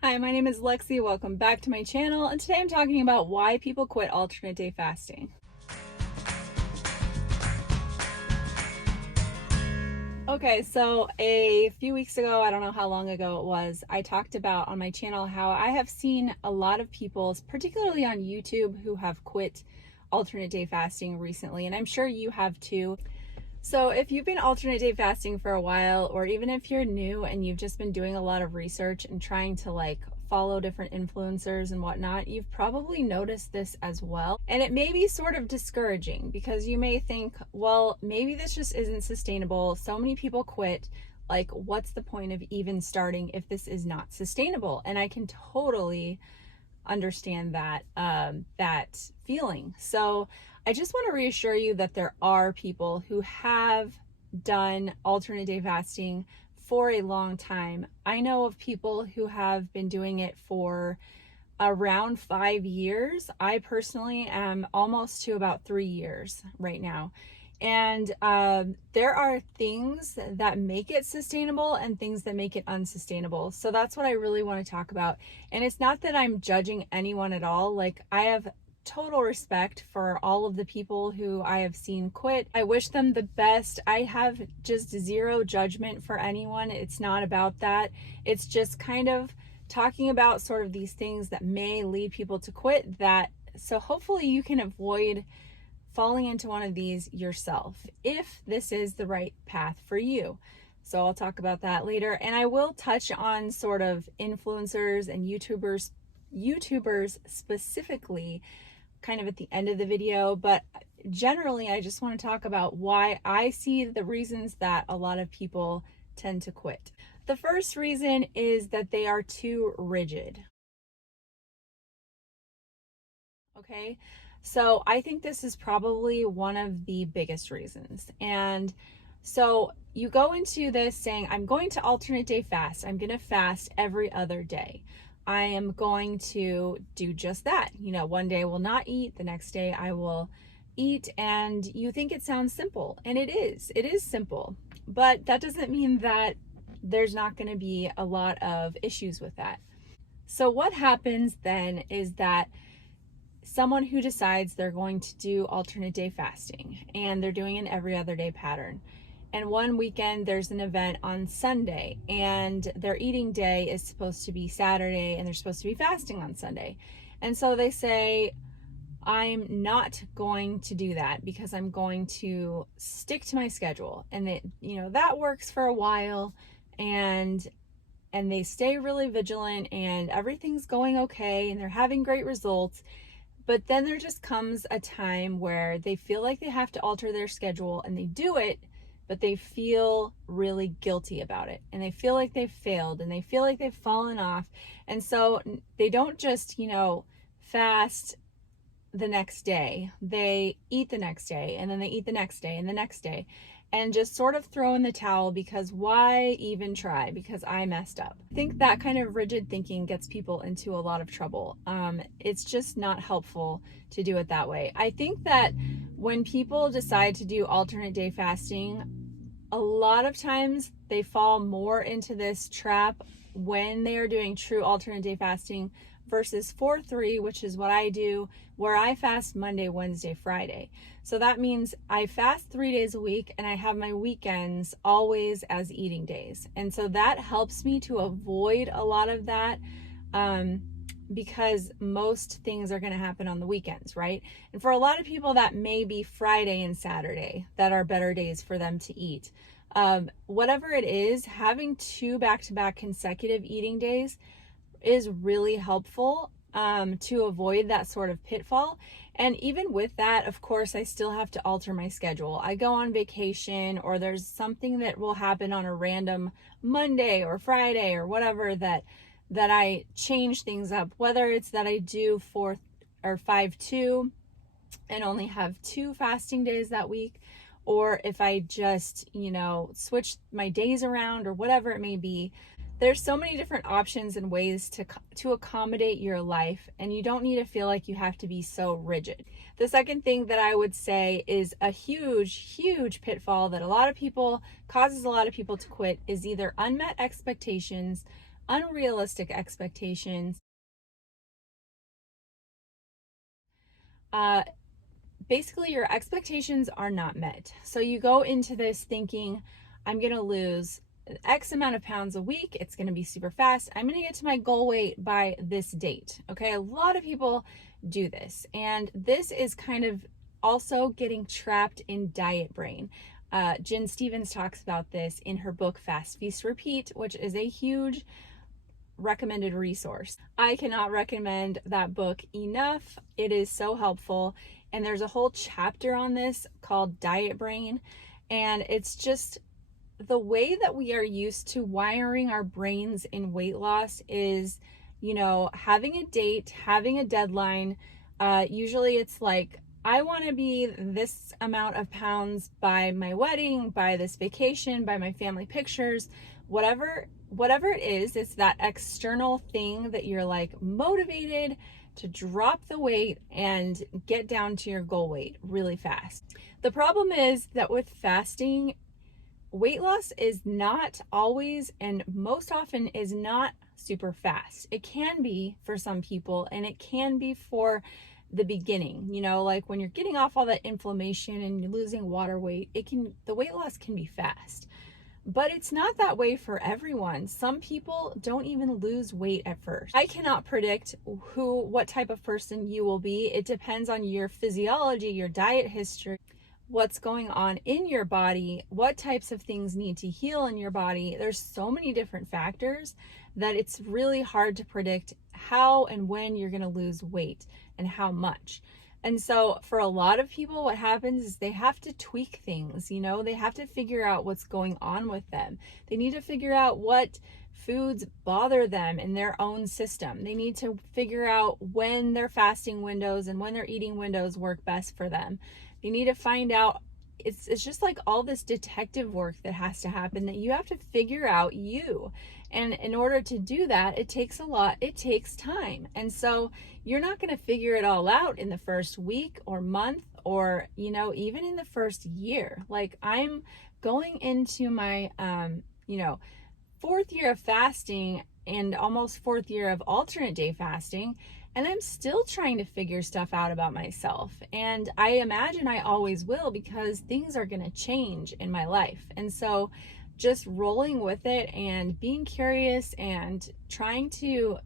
Hi, my name is Lexi. Welcome back to my channel, and today I'm talking about why people quit alternate day fasting. Okay, so a few weeks ago, I don't know how long ago it was, I talked about on my channel how I have seen a lot of people, particularly on YouTube, who have quit alternate day fasting recently, and I'm sure you have too. So if you've been alternate day fasting for a while, or even if you're new and you've just been doing a lot of research and trying to follow different influencers and whatnot, you've probably noticed this as well. And it may be sort of discouraging because you may think, well, maybe this just isn't sustainable. So many people quit. Like, what's the point of even starting if this is not sustainable? And I can totally understand that feeling. So I just want to reassure you that there are people who have done alternate day fasting for a long time. I know of people who have been doing it for around 5 years. I personally am almost to about 3 years right now. And there are things that make it sustainable and things that make it unsustainable. So that's what I really want to talk about. And it's not that I'm judging anyone at all. Like, I have total respect for all of the people who I have seen quit. I wish them the best. I have just zero judgment for anyone. It's not about that. It's just kind of talking about sort of these things that may lead people to quit, so hopefully you can avoid falling into one of these yourself if this is the right path for you. So I'll talk about that later, and I will touch on sort of influencers and YouTubers specifically kind of at the end of the video, but generally I just want to talk about why I see the reasons that a lot of people tend to quit. The first reason is that they are too rigid. Okay, so I think this is probably one of the biggest reasons. And so you go into this saying, I'm going to alternate day fast. I'm going to fast every other day. I am going to do just that. You know, one day I will not eat, the next day I will eat, and you think it sounds simple, and it is. It is simple, but that doesn't mean that there's not going to be a lot of issues with that. So what happens then is that someone who decides they're going to do alternate day fasting and they're doing an every other day pattern, and one weekend there's an event on Sunday and their eating day is supposed to be Saturday and they're supposed to be fasting on Sunday, and so they say, I'm not going to do that because I'm going to stick to my schedule. And that works for a while, and they stay really vigilant and everything's going okay and they're having great results. But then there just comes a time where they feel like they have to alter their schedule, and they do it, but they feel really guilty about it, and they feel like they've failed, and they feel like they've fallen off. And so they don't just, fast the next day. They eat the next day, and then they eat the next day and the next day, and just sort of throw in the towel because why even try, because I messed up. I think that kind of rigid thinking gets people into a lot of trouble. It's just not helpful to do it that way. I think that when people decide to do alternate day fasting, a lot of times they fall more into this trap when they are doing true alternate day fasting versus 4-3, which is what I do, where I fast Monday, Wednesday, Friday. So that means I fast 3 days a week and I have my weekends always as eating days. And so that helps me to avoid a lot of that, because most things are going to happen on the weekends, right? And for a lot of people, that may be Friday and Saturday that are better days for them to eat. Whatever it is, having 2 back-to-back consecutive eating days is really helpful to avoid that sort of pitfall. And even with that, of course, I still have to alter my schedule. I go on vacation, or there's something that will happen on a random Monday or Friday or whatever that I change things up, whether it's that I do 4 or 5-2 and only have 2 fasting days that week, or if I just, switch my days around or whatever it may be. There's so many different options and ways to accommodate your life, and you don't need to feel like you have to be so rigid. The second thing that I would say is a huge pitfall that causes a lot of people to quit is either unmet expectations unrealistic expectations. Uh, Basically, your expectations are not met. So you go into this thinking, I'm going to lose X amount of pounds a week. It's going to be super fast. I'm going to get to my goal weight by this date. Okay. A lot of people do this. And this is kind of also getting trapped in diet brain. Jen Stevens talks about this in her book, Fast, Feast, Repeat, which is a huge recommended resource. I cannot recommend that book enough. It is so helpful. And there's a whole chapter on this called Diet Brain. And it's just the way that we are used to wiring our brains in weight loss is, having a date, having a deadline. Usually it's like, I want to be this amount of pounds by my wedding, by this vacation, by my family pictures, whatever it is. It's that external thing that you're like motivated to drop the weight and get down to your goal weight really fast. The problem is that with fasting, weight loss is not always, and most often is not, super fast. It can be for some people, and it can be for the beginning, like when you're getting off all that inflammation and you're losing water weight, the weight loss can be fast. But it's not that way for everyone. Some people don't even lose weight at first. I cannot predict what type of person you will be. It depends on your physiology, your diet history, what's going on in your body, what types of things need to heal in your body. There's so many different factors that it's really hard to predict how and when you're going to lose weight and how much. And so for a lot of people, what happens is they have to tweak things, they have to figure out what's going on with them. They need to figure out what foods bother them in their own system. They need to figure out when their fasting windows and when their eating windows work best for them. They need to find out, it's just like all this detective work that has to happen, that you have to figure out you. And in order to do that, it takes time. And so you're not going to figure it all out in the first week or month or, even in the first year. Like, I'm going into my, 4th year of fasting and almost 4th year of alternate day fasting. And I'm still trying to figure stuff out about myself. And I imagine I always will, because things are going to change in my life. And so just rolling with it and being curious and trying to,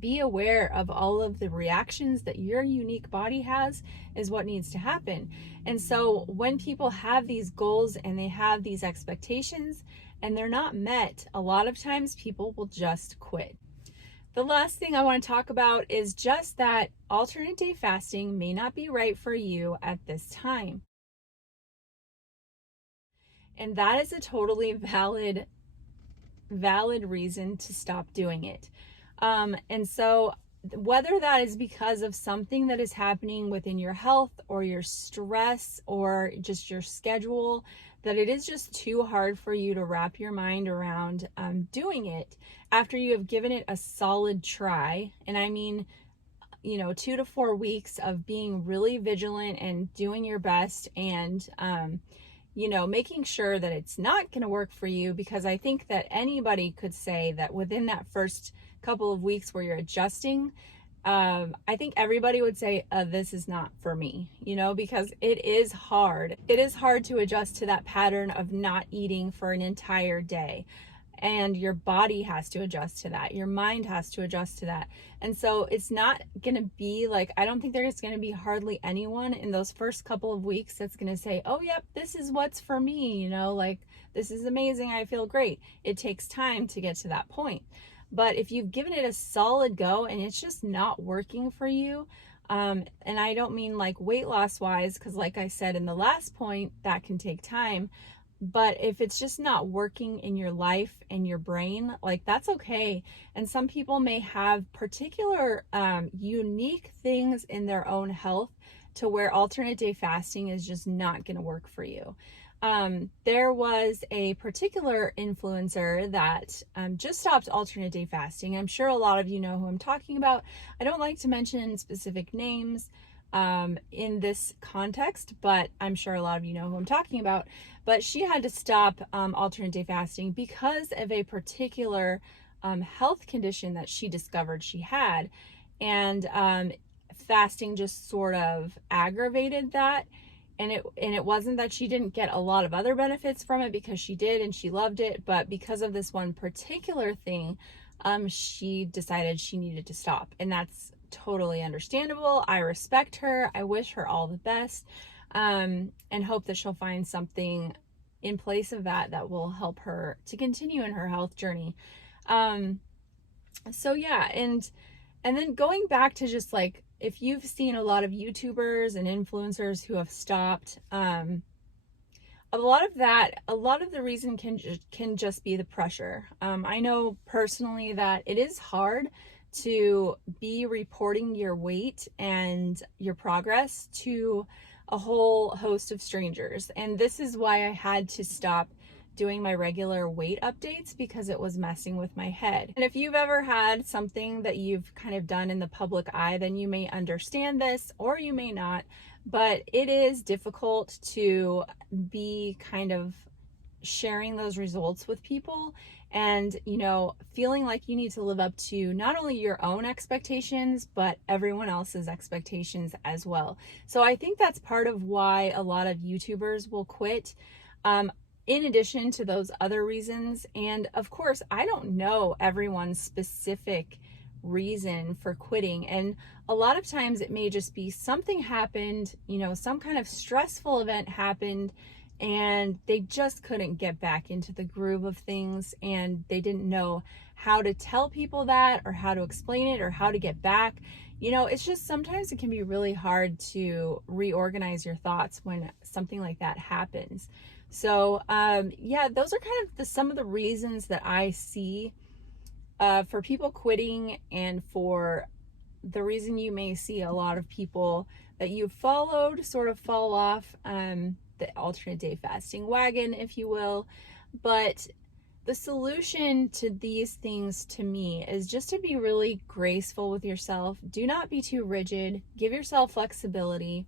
be aware of all of the reactions that your unique body has is what needs to happen. And so when people have these goals and they have these expectations and they're not met, a lot of times people will just quit. The last thing I want to talk about is just that alternate day fasting may not be right for you at this time. And that is a totally valid reason to stop doing it. And so whether that is because of something that is happening within your health or your stress or just your schedule, that it is just too hard for you to wrap your mind around doing it after you have given it a solid try. And I mean, 2 to 4 weeks of being really vigilant and doing your best and, making sure that it's not going to work for you, because I think that anybody could say that within that first couple of weeks where you're adjusting, I think everybody would say, this is not for me, because it is hard. It is hard to adjust to that pattern of not eating for an entire day. And your body has to adjust to that. Your mind has to adjust to that. And so it's not going to be like, I don't think there's going to be hardly anyone in those first couple of weeks that's going to say, oh, yep, this is what's for me. Like, this is amazing. I feel great. It takes time to get to that point. But if you've given it a solid go and it's just not working for you, and I don't mean like weight loss wise, because like I said in the last point, that can take time. But if it's just not working in your life and your brain, like, that's okay. And some people may have particular unique things in their own health to where alternate day fasting is just not going to work for you. There was a particular influencer that just stopped alternate day fasting. I'm sure a lot of you know who I'm talking about. I don't like to mention specific names, in this context, but I'm sure a lot of you know who I'm talking about. But she had to stop alternate day fasting because of a particular health condition that she discovered she had. And fasting just sort of aggravated that. And it wasn't that she didn't get a lot of other benefits from it, because she did and she loved it, but because of this one particular thing, she decided she needed to stop. And that's totally understandable. I respect her. I wish her all the best, and hope that she'll find something in place of that will help her to continue in her health journey. So yeah, and then going back to just like, if you've seen a lot of YouTubers and influencers who have stopped, a lot of the reason can just be the pressure. I know personally that it is hard to be reporting your weight and your progress to a whole host of strangers. And this is why I had to stop doing my regular weight updates, because it was messing with my head. And if you've ever had something that you've kind of done in the public eye, then you may understand this, or you may not. But it is difficult to be kind of sharing those results with people, and feeling like you need to live up to not only your own expectations but everyone else's expectations as well. So I think that's part of why a lot of YouTubers will quit, in addition to those other reasons. And of course, I don't know everyone's specific reason for quitting, and a lot of times it may just be something happened, some kind of stressful event happened, and they just couldn't get back into the groove of things, and they didn't know how to tell people that, or how to explain it, or how to get back. It's just, sometimes it can be really hard to reorganize your thoughts when something like that happens. So yeah, those are kind of some of the reasons that I see for people quitting, and for the reason you may see a lot of people that you followed sort of fall off the alternate day fasting wagon, if you will. But the solution to these things, to me, is just to be really graceful with yourself. Do not be too rigid. Give yourself flexibility.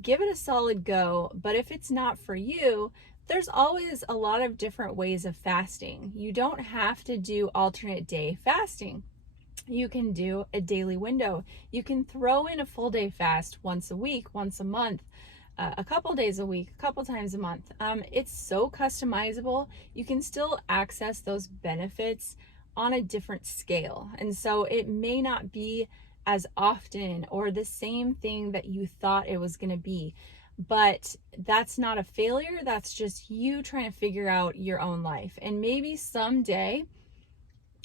Give it a solid go. But if it's not for you, there's always a lot of different ways of fasting. You don't have to do alternate day fasting. You can do a daily window. You can throw in a full day fast once a week, once a month, a couple days a week, a couple times a month. It's so customizable. You can still access those benefits on a different scale. And so it may not be as often or the same thing that you thought it was going to be. But that's not a failure. That's just you trying to figure out your own life. And maybe someday,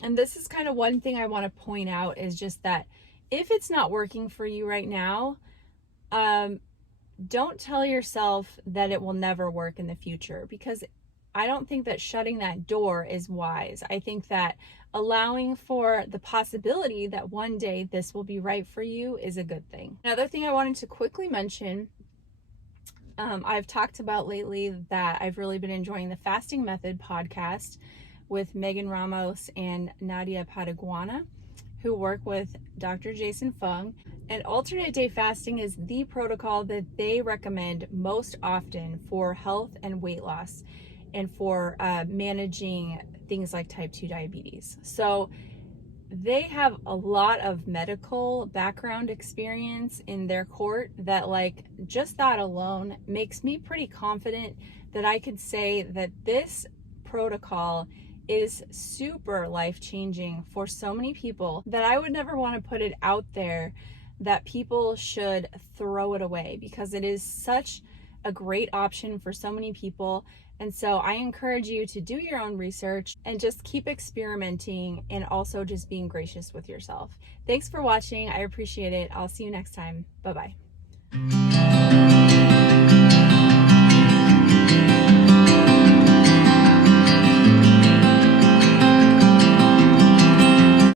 and this is kind of one thing I want to point out, is just that if it's not working for you right now, don't tell yourself that it will never work in the future, because I don't think that shutting that door is wise. I think that allowing for the possibility that one day this will be right for you is a good thing. Another thing I wanted to quickly mention, I've talked about lately that I've really been enjoying the Fasting Method podcast with Megan Ramos and Nadia Pataguana, who work with Dr. Jason Fung. And alternate day fasting is the protocol that they recommend most often for health and weight loss, and for managing things like type 2 diabetes. So they have a lot of medical background experience in their court that, like, just that alone makes me pretty confident that I could say that this protocol is super life-changing for so many people, that I would never want to put it out there that people should throw it away, because it is such a great option for so many people. And so I encourage you to do your own research and just keep experimenting, and also just being gracious with yourself. Thanks for watching. I appreciate it. I'll see you next time. Bye-bye.